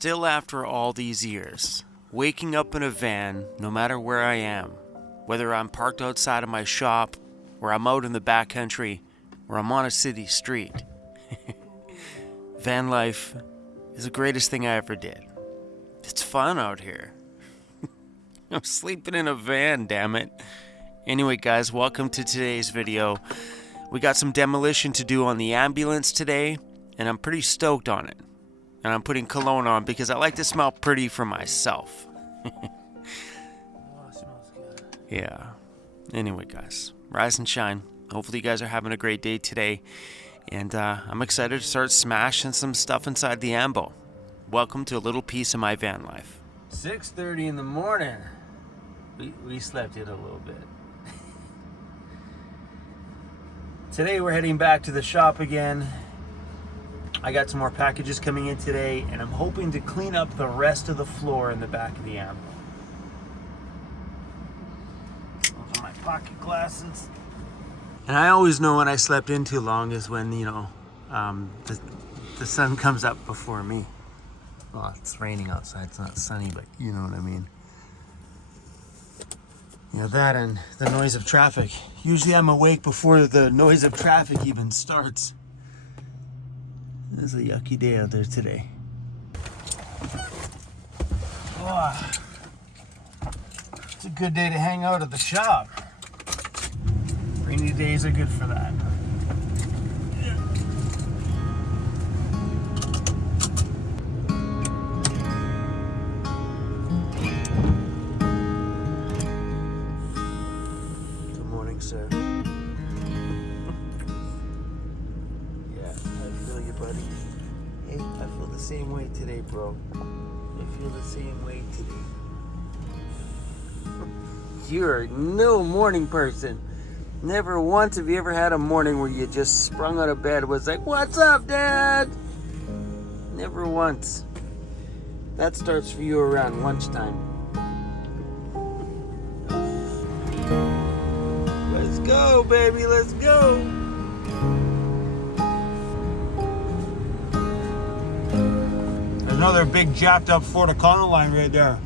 Still, after all these years, waking up in a van, no matter where I am, whether I'm parked outside of my shop, or I'm out in the backcountry, or I'm on a city street, van life is the greatest thing I ever did. It's fun out here. I'm sleeping in a van, damn it. Anyway, guys, welcome to today's video. We got some demolition to do on the ambulance today, and I'm pretty stoked on it. And I'm putting cologne on because I like to smell pretty for myself. Oh, it smells good. Yeah. Anyway, guys, rise and shine. Hopefully you guys are having a great day today. And I'm excited to start smashing some stuff inside the ambo. Welcome to a little piece of my van life. 6:30 in the morning. We slept in a little bit. Today we're heading back to the shop again. I got some more packages coming in today, and I'm hoping to clean up the rest of the floor in the back of the ambo. Those are my pocket glasses. And I always know when I slept in too long is when, the sun comes up before me. Well, it's raining outside, it's not sunny, but you know what I mean. You know, that and the noise of traffic. Usually I'm awake before the noise of traffic even starts. It's a yucky day out there today. Oh, it's a good day to hang out at the shop. Rainy days are good for that. Good morning, sir. Buddy. Hey, I feel the same way today, bro. I feel the same way today. You're no morning person. Never once have you ever had a morning where you just sprung out of bed and was like, "What's up, Dad?" Never once. That starts for you around lunchtime. Let's go, baby, let's go. Another big jacked up Ford Econoline right there.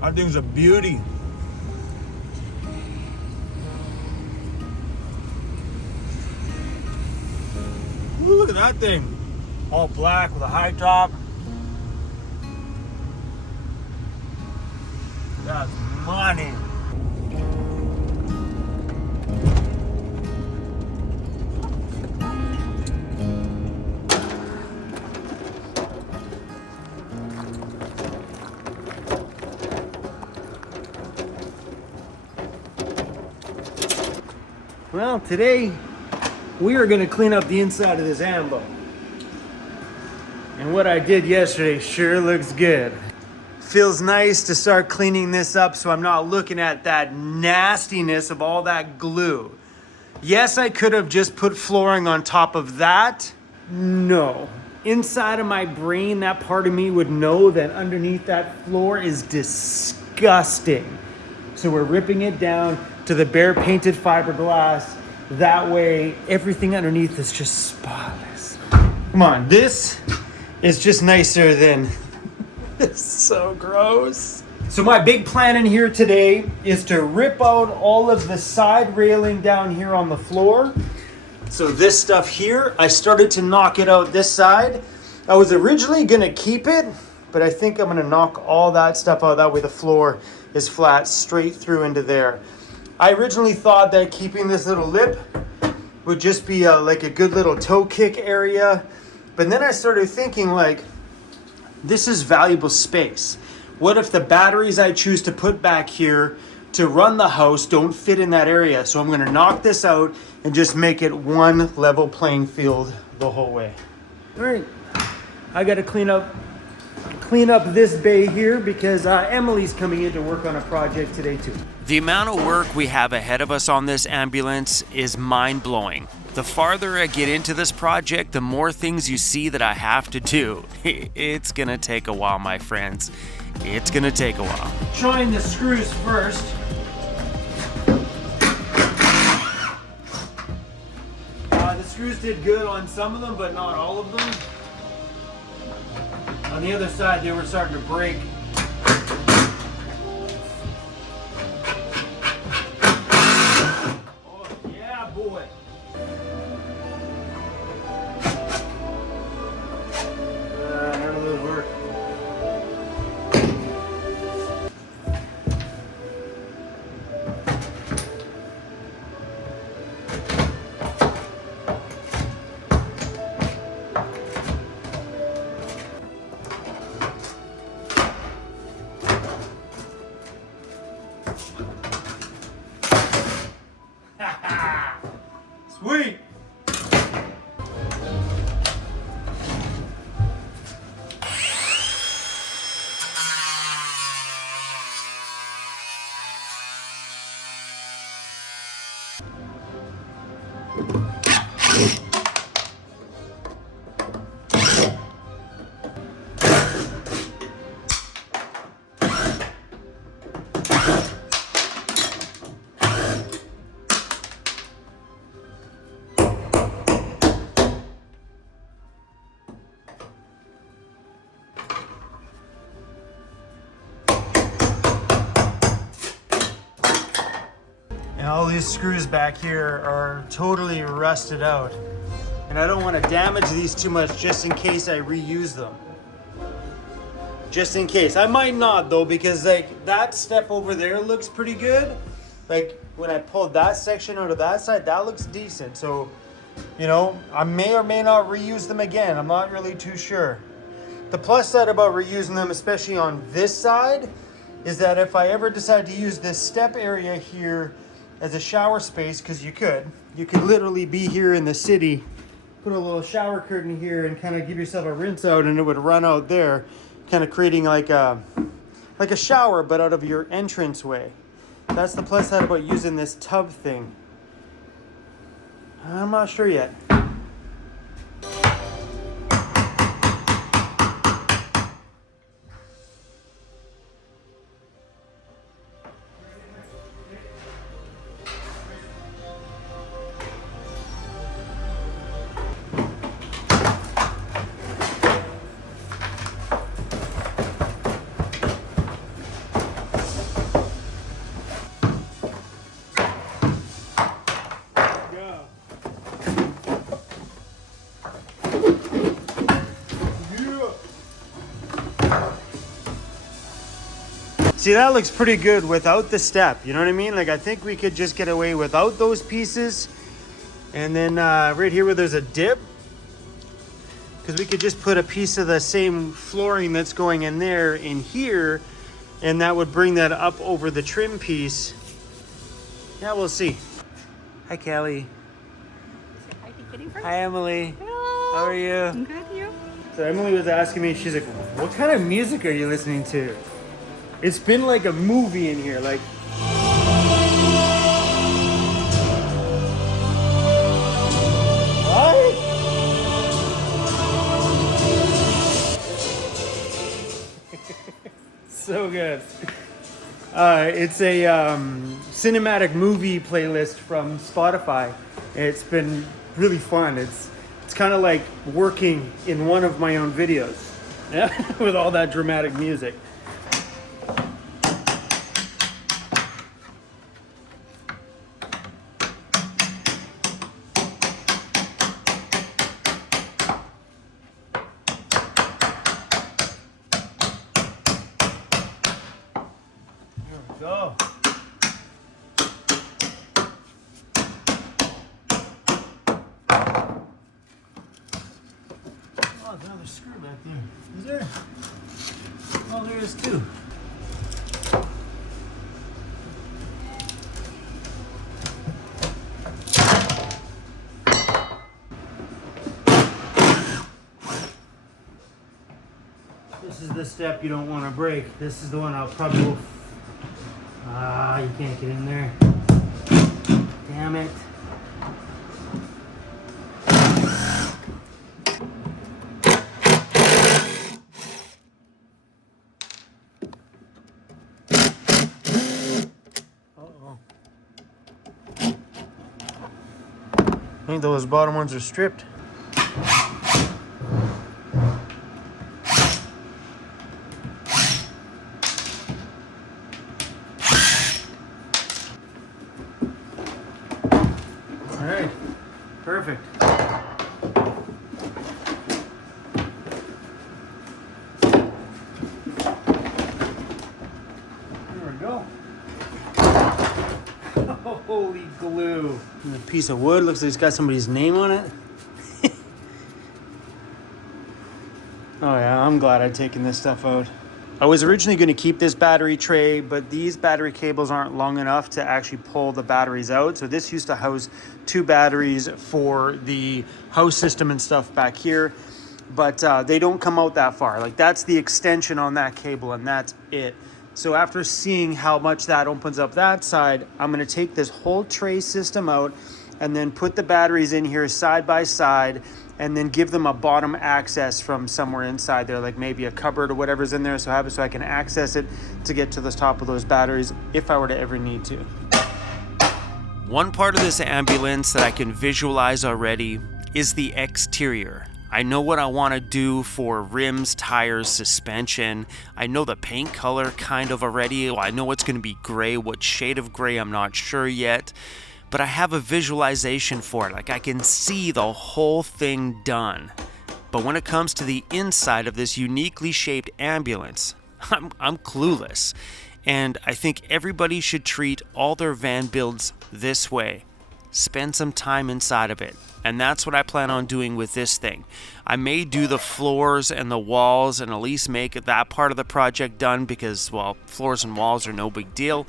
That thing's a beauty. Ooh, look at that thing. All black with a high top. That's money. Well, today we are going to clean up the inside of this ambo. And what I did yesterday sure looks good. Feels nice to start cleaning this up so I'm not looking at that nastiness of all that glue. Yes, I could have just put flooring on top of that. No. Inside of my brain, that part of me would know that underneath that floor is disgusting. So we're ripping it down to the bare painted fiberglass. That way, everything underneath is just spotless. Come on, this is just nicer than it's so gross. So my big plan in here today is to rip out all of the side railing down here on the floor. So this stuff here, I started to knock it out this side. I was originally gonna keep it, but I think I'm gonna knock all that stuff out. That way the floor is flat straight through into there. I originally thought that keeping this little lip would just be like a good little toe kick area. But then I started thinking, like, this is valuable space. What if the batteries I choose to put back here to run the house don't fit in that area? So I'm gonna knock this out and just make it one level playing field the whole way. All right, I gotta clean up this bay here because Emily's coming in to work on a project today too. The amount of work we have ahead of us on this ambulance is mind-blowing. The farther I get into this project, the more things you see that I have to do. It's gonna take a while, my friends. It's gonna take a while. Trying the screws first. The screws did good on some of them, but not all of them. On the other side, they were starting to break. Oh, yeah, boy. None of those work. Sweet! And all these screws back here are totally rusted out. And I don't want to damage these too much just in case I reuse them. Just in case. I might not though, because like that step over there looks pretty good. Like when I pulled that section out of that side, that looks decent. So, you know, I may or may not reuse them again. I'm not really too sure. The plus side about reusing them, especially on this side, is that if I ever decide to use this step area here as a shower space, because you could literally be here in the city, put a little shower curtain here and kind of give yourself a rinse out, and it would run out there, kind of creating like a shower but out of your entranceway. That's the plus side about using this tub thing. I'm not sure yet. See, that looks pretty good without the step, you know what I mean? Like, I think we could just get away without those pieces. And then right here where there's a dip, because we could just put a piece of the same flooring that's going in there in here, and that would bring that up over the trim piece. Yeah, we'll see. Hi, Kelly. Hi, Kitty first. Hi, Emily. Hello. How are you? I'm good, you? So Emily was asking me, she's like, what kind of music are you listening to? It's been like a movie in here, like. What? So good. It's a cinematic movie playlist from Spotify. It's been really fun. It's kind of like working in one of my own videos, yeah, with all that dramatic music. Go. Oh, there's another screw back there. Is there? Oh, there is too. This is the step you don't want to break. This is the one I'll probably will. Ah, you can't get in there. Damn it. Uh-oh. I think those bottom ones are stripped. Perfect. There we go. Holy glue. And a piece of wood, looks like it's got somebody's name on it. Oh yeah, I'm glad I'd taken this stuff out. I was originally going to keep this battery tray, but these battery cables aren't long enough to actually pull the batteries out. So this used to house 2 batteries for the house system and stuff back here, but they don't come out that far. Like that's the extension on that cable and that's it. So after seeing how much that opens up that side, I'm going to take this whole tray system out and then put the batteries in here side by side and then give them a bottom access from somewhere inside there, like maybe a cupboard or whatever's in there, so I have it so I can access it to get to the top of those batteries if I were to ever need to. One part of this ambulance that I can visualize already is the exterior. I know what I want to do for rims, tires, suspension. I know the paint color kind of already. I know it's going to be gray. What shade of gray, I'm not sure yet. But I have a visualization for it. Like I can see the whole thing done. But when it comes to the inside of this uniquely shaped ambulance, I'm clueless. And I think everybody should treat all their van builds this way. Spend some time inside of it. And that's what I plan on doing with this thing. I may do the floors and the walls and at least make that part of the project done because, well, floors and walls are no big deal.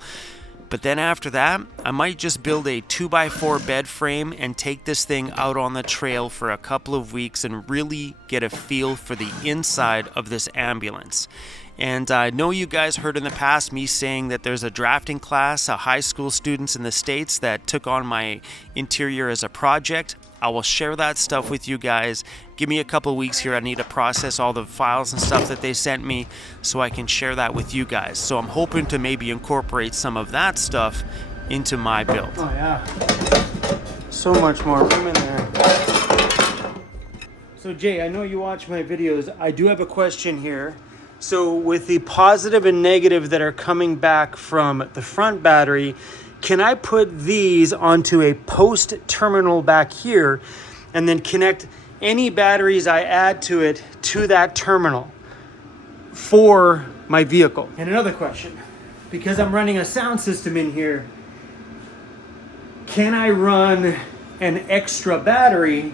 But then after that, I might just build a 2x4 bed frame and take this thing out on the trail for a couple of weeks and really get a feel for the inside of this ambulance. And I know you guys heard in the past me saying that there's a drafting class of high school students in the States that took on my interior as a project. I will share that stuff with you guys. Give me a couple of weeks here. I need to process all the files and stuff that they sent me so I can share that with you guys. So I'm hoping to maybe incorporate some of that stuff into my build. Oh yeah. So much more room in there. So Jay, I know you watch my videos. I do have a question here. So with the positive and negative that are coming back from the front battery, can I put these onto a post terminal back here and then connect any batteries I add to it to that terminal for my vehicle? And another question, because I'm running a sound system in here, can I run an extra battery?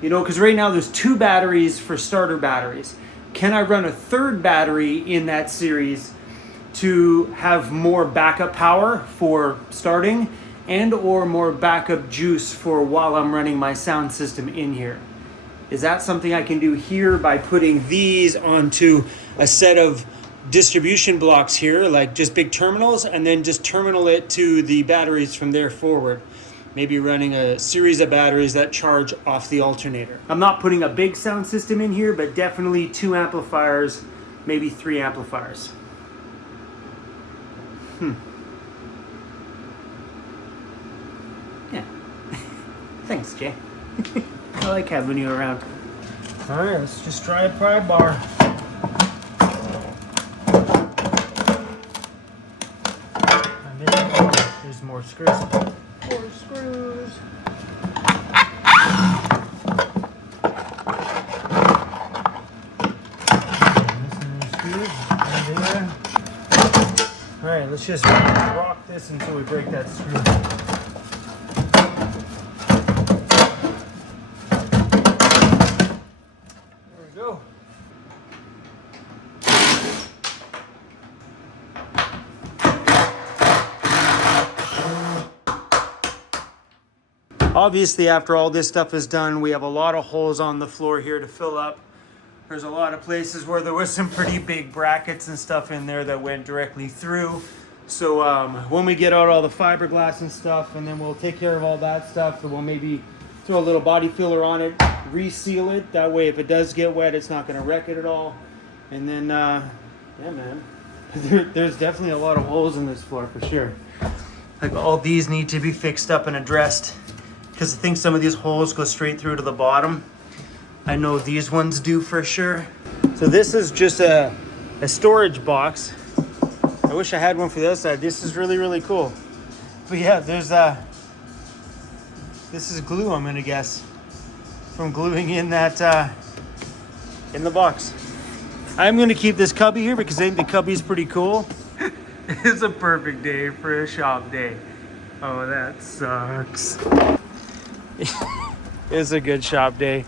You know, because right now there's 2 batteries for starter batteries. Can I run a 3rd battery in that series to have more backup power for starting and or more backup juice for while I'm running my sound system in here? Is that something I can do here by putting these onto a set of distribution blocks here, like just big terminals, and then just terminal it to the batteries from there forward? Maybe running a series of batteries that charge off the alternator. I'm not putting a big sound system in here, but definitely 2 amplifiers, maybe 3 amplifiers. Yeah. Thanks, Jay. I like having you around. All right, let's just try a pry bar. There's more screws. 4 screws. All right, let's just rock this until we break that screw. There we go. Obviously, after all this stuff is done, we have a lot of holes on the floor here to fill up. There's a lot of places where there was some pretty big brackets and stuff in there that went directly through. So when we get out all the fiberglass and stuff, and then we'll take care of all that stuff, and we'll maybe throw a little body filler on it, reseal it. That way, if it does get wet, it's not going to wreck it at all. And then, yeah, man, there's definitely a lot of holes in this floor for sure. Like all these need to be fixed up and addressed, because I think some of these holes go straight through to the bottom. I know these ones do for sure. So this is just a storage box. I wish I had one for the other side. This is really, really cool. But yeah, there's This is glue, I'm gonna guess, from gluing in that in the box. I'm gonna keep this cubby here because I think the cubby's pretty cool. It's a perfect day for a shop day. Oh, that sucks. It's a good shop day.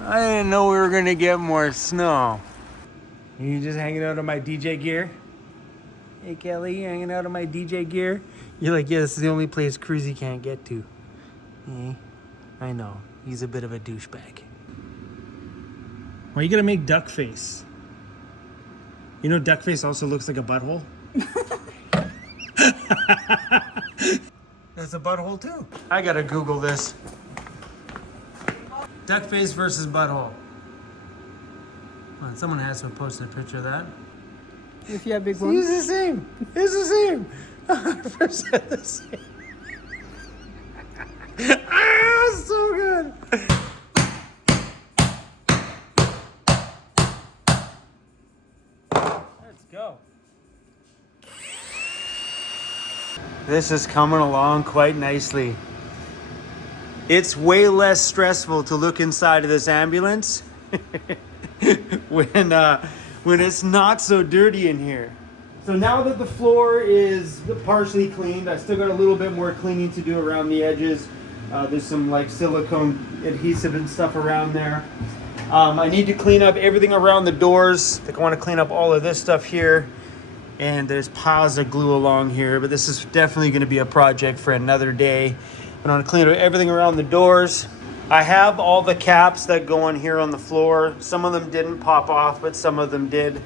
I didn't know we were gonna get more snow. You just hanging out on my DJ gear? Hey Kelly, you hanging out on my DJ gear? You're like, yeah, this is the only place Cruzy can't get to. I know, he's a bit of a douchebag. Why are you gonna make duck face? You know duck face also looks like a butthole? That's a butthole too. I gotta Google this. Duck face versus butthole. Come on, someone has to have posted a picture of that. If you have big ones. It's the same. It's the same. 100% the same. Ah, so good. Let's go. This is coming along quite nicely. It's way less stressful to look inside of this ambulance when it's not so dirty in here. So now that the floor is partially cleaned, I still got a little bit more cleaning to do around the edges. There's some like silicone adhesive and stuff around there. I need to clean up everything around the doors. I want to clean up all of this stuff here. And there's piles of glue along here, but this is definitely going to be a project for another day. I want to clean up everything around the doors. I have all the caps that go on here on the floor. Some of them didn't pop off, but some of them did.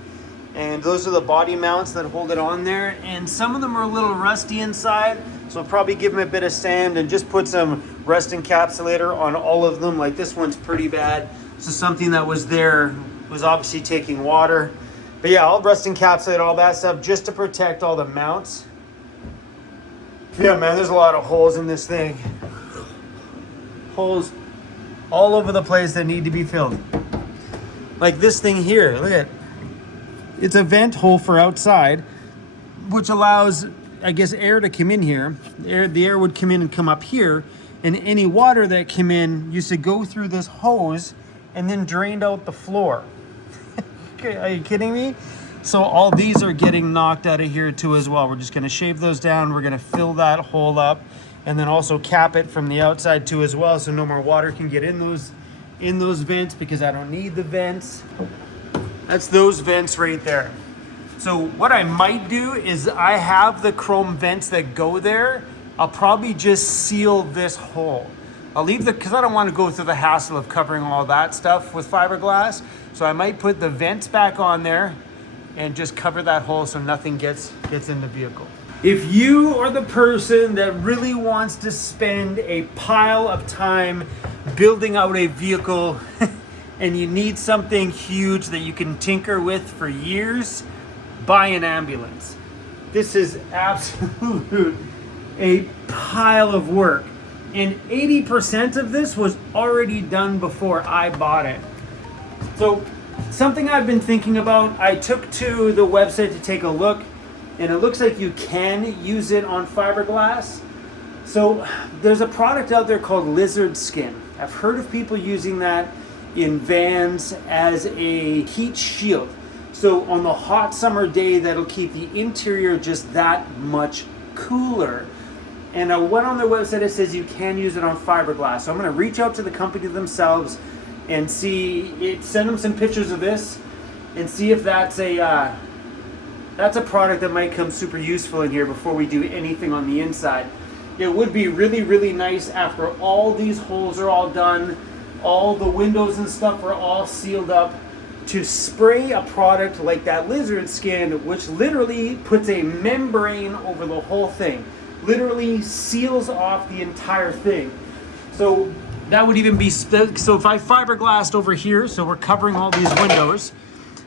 And those are the body mounts that hold it on there. And some of them are a little rusty inside, so I'll probably give them a bit of sand and just put some rust encapsulator on all of them. Like this one's pretty bad. So something that was there was obviously taking water. But yeah, I'll rust encapsulate all that stuff just to protect all the mounts. Yeah, man, there's a lot of holes in this thing. Holes all over the place that need to be filled. Like this thing here, look at it. It's a vent hole for outside, which allows, I guess, air to come in here. The air would come in and come up here, and any water that came in used to go through this hose and then drained out the floor. Are you kidding me? So all these are getting knocked out of here too as well. We're just gonna shave those down. We're gonna fill that hole up and then also cap it from the outside too as well, so no more water can get in those vents because I don't need the vents. That's those vents right there. So what I might do is I have the chrome vents that go there. I'll probably just seal this hole. I'll leave because I don't want to go through the hassle of covering all that stuff with fiberglass. So I might put the vents back on there and just cover that hole so nothing gets in the vehicle. If you are the person that really wants to spend a pile of time building out a vehicle and you need something huge that you can tinker with for years, buy an ambulance. This is absolute a pile of work. And 80% of this was already done before I bought it. So something I've been thinking about, I took to the website to take a look, and it looks like you can use it on fiberglass. So there's a product out there called lizard skin. I've heard of people using that in vans as a heat shield. So on the hot summer day, that'll keep the interior just that much cooler. And I went on their website, it says you can use it on fiberglass. So I'm gonna reach out to the company themselves and send them some pictures of this and see if that's a product that might come super useful in here before we do anything on the inside. It would be really, really nice after all these holes are all done, all the windows and stuff are all sealed up, to spray a product like that lizard skin, which literally puts a membrane over the whole thing. Literally seals off the entire thing. So that would even be, so if I fiberglassed over here, so we're covering all these windows,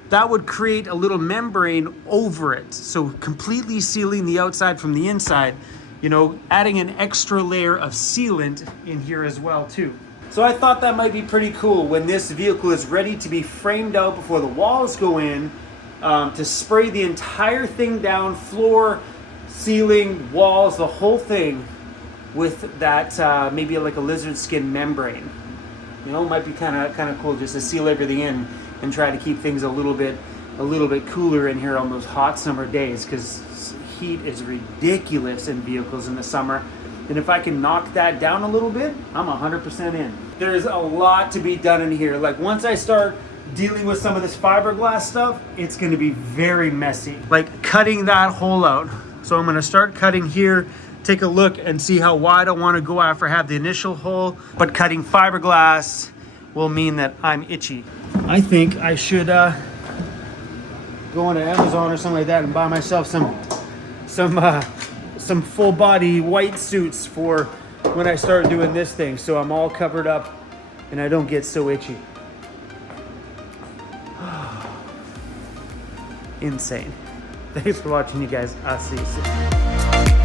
that would create a little membrane over it. So completely sealing the outside from the inside, you know, adding an extra layer of sealant in here as well too. So I thought that might be pretty cool when this vehicle is ready to be framed out before the walls go in, to spray the entire thing down, floor, ceiling, walls, the whole thing with that maybe like a lizard skin membrane. You know, it might be kind of cool just to seal everything in and try to keep things a little bit cooler in here on those hot summer days, because heat is ridiculous in vehicles in the summer. And if I can knock that down a little bit, I'm 100% in. There's a lot to be done in here. Like once I start dealing with some of this fiberglass stuff, it's going to be very messy. Like cutting that hole out. So I'm going to start cutting here, take a look and see how wide I want to go after I have the initial hole. But cutting fiberglass will mean that I'm itchy. I think I should go on to Amazon or something like that and buy myself some full body white suits for when I start doing this thing, so I'm all covered up and I don't get so itchy. Insane. Thanks for watching, you guys. I'll see you soon.